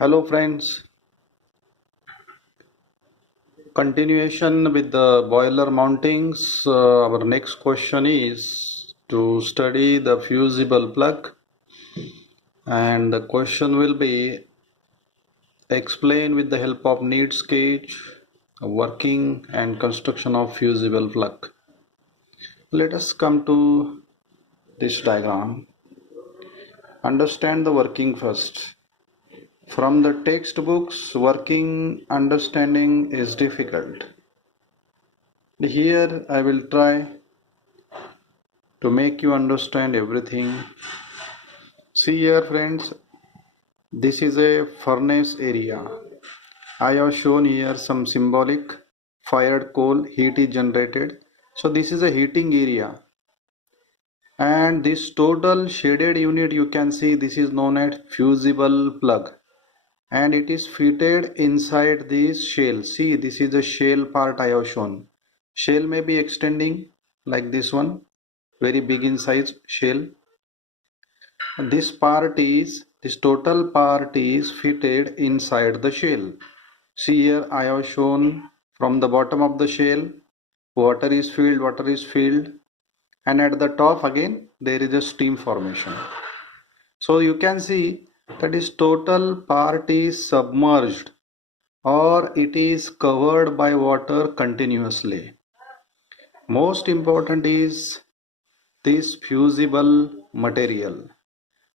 Hello friends, continuation with the boiler mountings. Our next question is to study the fusible plug, and the question will be explain with the help of neat sketch working and construction of fusible plug. Let us come to this diagram. Understand the working first. From the textbooks, working understanding is difficult. Here I will try to make you understand everything. See here friends, this is a furnace area. I have shown here some symbolic fired coal, heat is generated. So this is a heating area, and this total shaded unit you can see, this is known as fusible plug, and it is fitted inside this shell. See, this is the shell part I have shown. Shell may be extending like this one, very big in size shell. This total part is fitted inside the shell. See here I have shown from the bottom of the shell water is filled, and at the top again there is a steam formation. So you can see that this total part is submerged or it is covered by water continuously. Most important is this fusible material.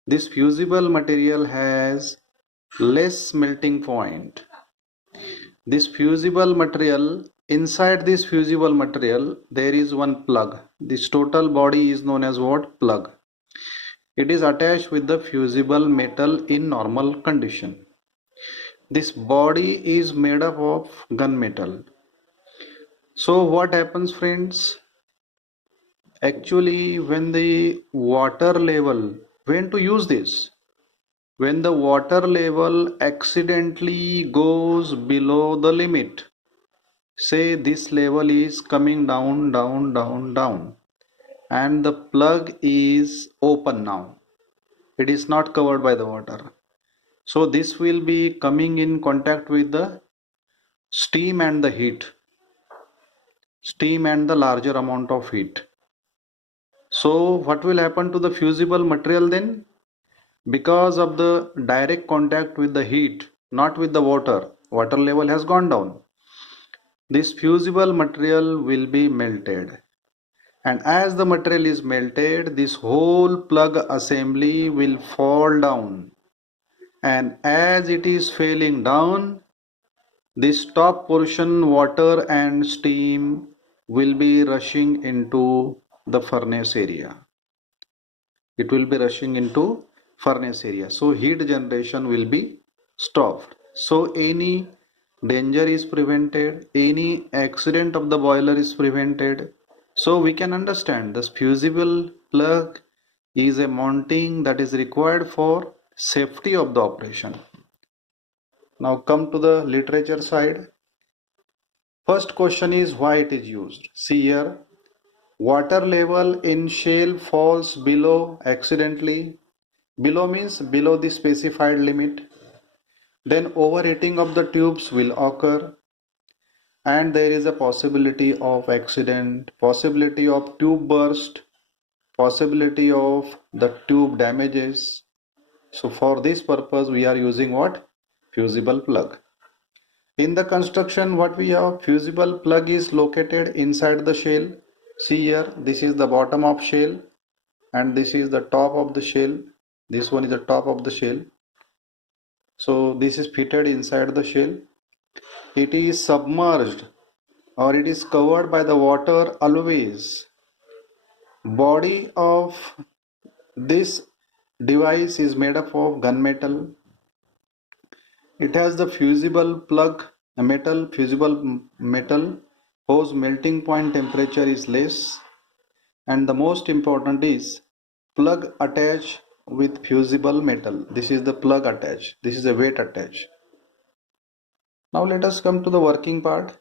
This fusible material has less melting point. This fusible material, inside this fusible material, there is one plug. This total body is known as what? Plug. It is attached with the fusible metal in normal condition. This body is made up of gunmetal. So what happens friends? Actually, when the water level, when to use this? When the water level accidentally goes below the limit, say this level is coming down, and the plug is open now. It is not covered by the water. So this will be coming in contact with the steam and the heat. Steam and the larger amount of heat. So what will happen to the fusible material then? Because of the direct contact with the heat, not with the water level has gone down. This fusible material will be melted, and as the material is melted, this whole plug assembly will fall down, and as it is falling down, this top portion, water and steam, will be rushing into the furnace area. It will be rushing into furnace area. So heat generation will be stopped. So any danger is prevented, any accident of the boiler is prevented. So we can understand this fusible plug is a mounting that is required for safety of the operation. Now come to the literature side. First question is why it is used. See here, water level in shale falls below accidentally. Below means below the specified limit. Then overheating of the tubes will occur, and there is a possibility of accident, possibility of tube burst, possibility of the tube damages. So for this purpose we are using what? Fusible plug. In the construction, what we have, fusible plug is located inside the shell. See here, this is the bottom of shell and this is the top of the shell. This one is the top of the shell. So this is fitted inside the shell. It is submerged or it is covered by the water always. Body of this device is made up of gunmetal. It has the fusible plug fusible metal whose melting point temperature is less, and the most important is plug attached with fusible metal. This is the plug attached. This is a weight attached. Now let us come to the working part.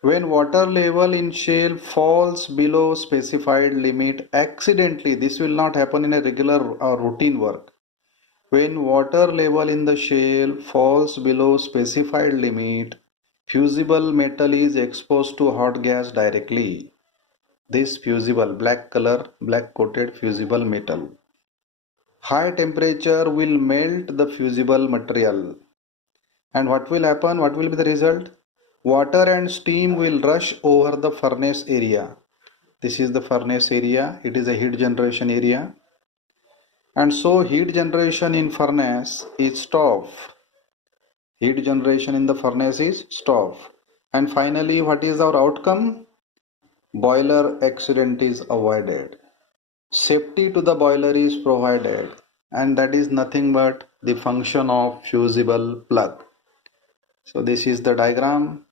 When water level in shale falls below specified limit accidentally, this will not happen in a regular or routine work. When water level in the shell falls below specified limit, fusible metal is exposed to hot gas directly. This fusible, black color, black coated fusible metal. High temperature will melt the fusible material. And what will happen? What will be the result? Water and steam will rush over the furnace area. This is the furnace area. It is a heat generation area. And so heat generation in furnace is stopped. Heat generation in the furnace is stopped. And finally, what is our outcome? Boiler accident is avoided. Safety to the boiler is provided, and that is nothing but the function of fusible plug. So this is the diagram.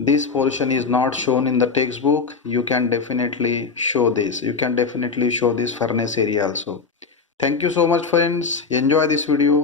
This portion is not shown in the textbook. You can definitely show this. You can definitely show this furnace area also. Thank you so much, friends. Enjoy this video.